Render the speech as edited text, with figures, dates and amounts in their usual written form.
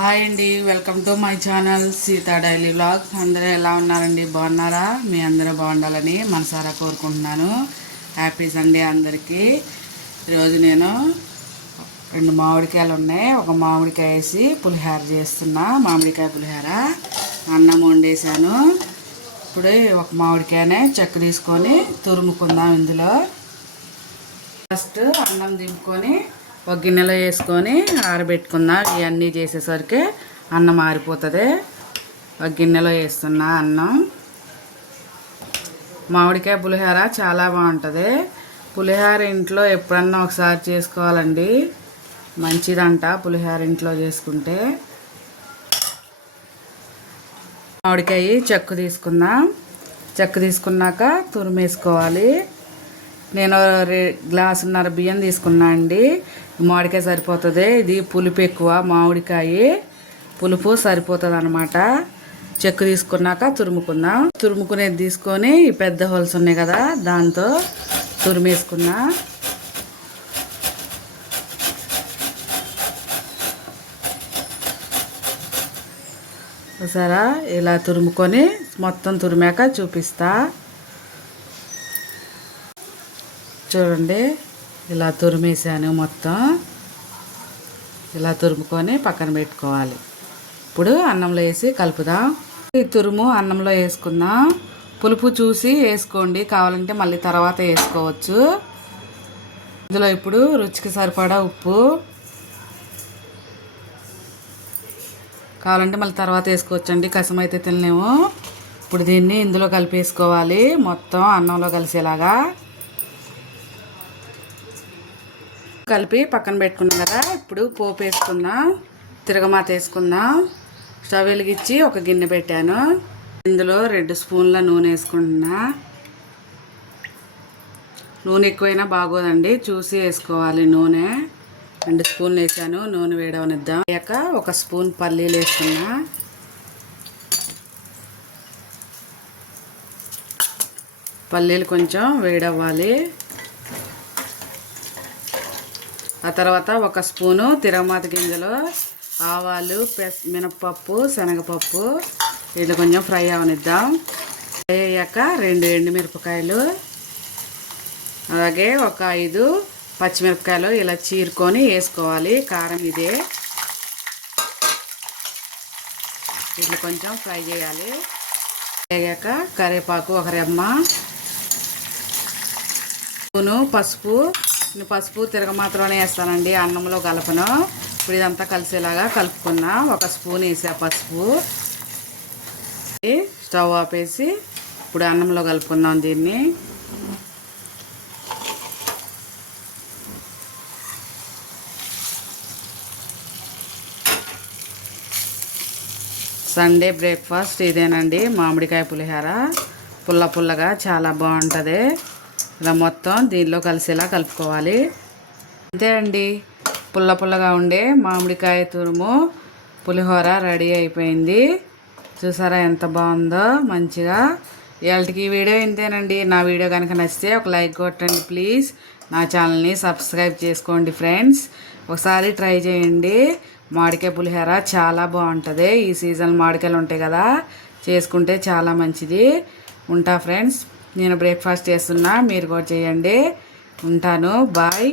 Hi అండి, welcome to my channel Sita daily vlog. అందరూ ఎలా ఉన్నారండి? బాగున్నారా? మీ అందరూ బాగుండాలని మనసారా కోరుకుంటున్నాను. హ్యాపీ సండే అందరికీ. ఈరోజు నేను 2 మామిడికాయలు ఉన్నాయి. ఒక మామిడికాయ వేసి పులిహోర చేస్తున్నా. మామిడికాయ పులిహోర. అన్నం వండేసాను. ఇప్పుడు ఒక మామిడికాయనే చెక్క తీసుకొని తురుముకుందాం. ఇందులో ఫస్ట్ అన్నం దింపుకొని ఒక గిన్నెలో వేసుకొని ఆరబెట్టుకుందాం. ఇవన్నీ చేసేసరికి అన్నం ఆరిపోతుంది. ఒక గిన్నెలో వేస్తున్నా అన్నం. మామిడికాయ పులిహోర చాలా బాగుంటుంది. పులిహోర ఇంట్లో ఎప్పుడన్నా ఒకసారి చేసుకోవాలండి, మంచిదంట పులిహోర ఇంట్లో చేసుకుంటే. మామిడికాయ చెక్కు తీసుకుందాం. చెక్కు తీసుకున్నాక తురిమేసుకోవాలి. నేను గ్లాసున్నర బియ్యం తీసుకున్నా అండి. మామిడికాయ సరిపోతుంది. ఇది పులుపు ఎక్కువ, మామిడికాయ పులుపు సరిపోతుంది అన్నమాట. చెక్కు తీసుకున్నాక తురుముకుందాం. తురుముకునేది తీసుకొని ఈ పెద్ద హోల్స్ ఉన్నాయి కదా, దాంతో తురిమేసుకున్నా. సరే, ఇలా తురుముకొని మొత్తం తురిమాక చూపిస్తా. చూడండి, ఇలా తురిమేసాను మొత్తం. ఇలా తురుముకొని పక్కన పెట్టుకోవాలి. ఇప్పుడు అన్నంలో వేసి కలుపుదాం. ఈ తురుము అన్నంలో వేసుకుందాం. పులుపు చూసి వేసుకోండి, కావాలంటే మళ్ళీ తర్వాత వేసుకోవచ్చు. ఇందులో ఇప్పుడు రుచికి సరిపడా ఉప్పు, కావాలంటే మళ్ళీ తర్వాత వేసుకోవచ్చండి, కసమైతే తినలేము. ఇప్పుడు దీన్ని ఇందులో కలిపేసుకోవాలి, మొత్తం అన్నంలో కలిసేలాగా కలిపి పక్కన పెట్టుకున్నాం కదా. ఇప్పుడు పోపు వేసుకుందాం. తిరగమాత వేసుకుందాం. స్టవ్ వెలిగించి ఒక గిన్నె పెట్టాను. ఇందులో 2 స్పూన్ల నూనె వేసుకుంటున్నా. నూనె ఎక్కువైనా బాగోదండి, చూసి వేసుకోవాలి నూనె. 2 స్పూన్లు వేసాను. నూనె వేడవనిద్దాం. అయ్యాక 1 స్పూన్ పల్లీలు వేసుకున్నా. పల్లీలు కొంచెం వేడవ్వాలి. ఆ తర్వాత 1 స్పూను తిరగమాత గింజలు, ఆవాలు, మినప్పప్పు, శనగపప్పు ఇది కొంచెం ఫ్రై అవనిద్దాం. ఫ్రై అయ్యాక 2 ఎండుమిరపకాయలు, అలాగే ఒక 5 పచ్చిమిరపకాయలు ఇలా చీరుకొని వేసుకోవాలి. కారం ఇదే. ఇట్లా కొంచెం ఫ్రై చేయాలి. అయ్యాక కరివేపాకు 1 రెమ్మ, స్పూను పసుపు. నేను పసుపు తిరగమాత్రలోనే వేస్తానండి, అన్నంలో కలపను. ఇప్పుడు ఇదంతా కలిసేలాగా కలుపుకున్నా. 1 స్పూన్ వేసా పసుపు. స్టవ్ ఆపేసి ఇప్పుడు అన్నంలో కలుపుకుందాం దీన్ని. సండే బ్రేక్ఫాస్ట్ ఇదేనండి, మామిడికాయ పులిహోర. పుల్ల పుల్లగా చాలా బాగుంటుంది. ఇలా మొత్తం దీనిలో కలిసేలా కలుపుకోవాలి. అంతే అండి, పుల్ల పుల్లగా ఉండే మామిడికాయ తురుము పులిహోర రెడీ అయిపోయింది. చూసారా ఎంత బాగుందో, మంచిగా. ఇవాళకి ఈ వీడియో ఇంతేనండి. నా వీడియో కనుక నచ్చితే ఒక లైక్ కొట్టండి ప్లీజ్. నా ఛానల్ని సబ్స్క్రైబ్ చేసుకోండి ఫ్రెండ్స్. ఒకసారి ట్రై చేయండి. మామిడికాయ పులిహోర చాలా బాగుంటుంది. ఈ సీజన్ మామిడికాయలు ఉంటాయి కదా, చేసుకుంటే చాలా మంచిది. ఉంటా ఫ్రెండ్స్, నేను బ్రేక్ఫాస్ట్ చేస్తున్నా, మీరు కూడా చేయండి. ఉంటాను, బాయ్.